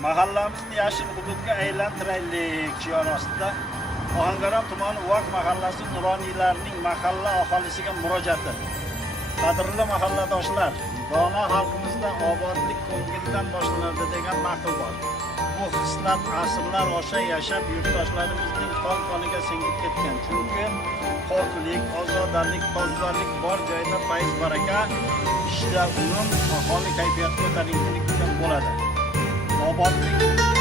Mahallamizni yashil hududga aylantiraylik shiori ostida Ohangaron tumani Uvak mahallasi nuroniylarning mahalla aholisiga murojaati. Qadrli mahalladoshlar, dono xalqimizda obodlik ko'ngildan boshlanadi degan maqol bor. Bu hislat asrlar osha yashab yurtdoshlarimizning qon-qoniga singib ketgan. Chunki poklik, ozodalik, tozalik bor joyda fayz baraka, ishda unum, aholi kayfiyati ko'tarinkilik bilan bo'ladi. Obodlik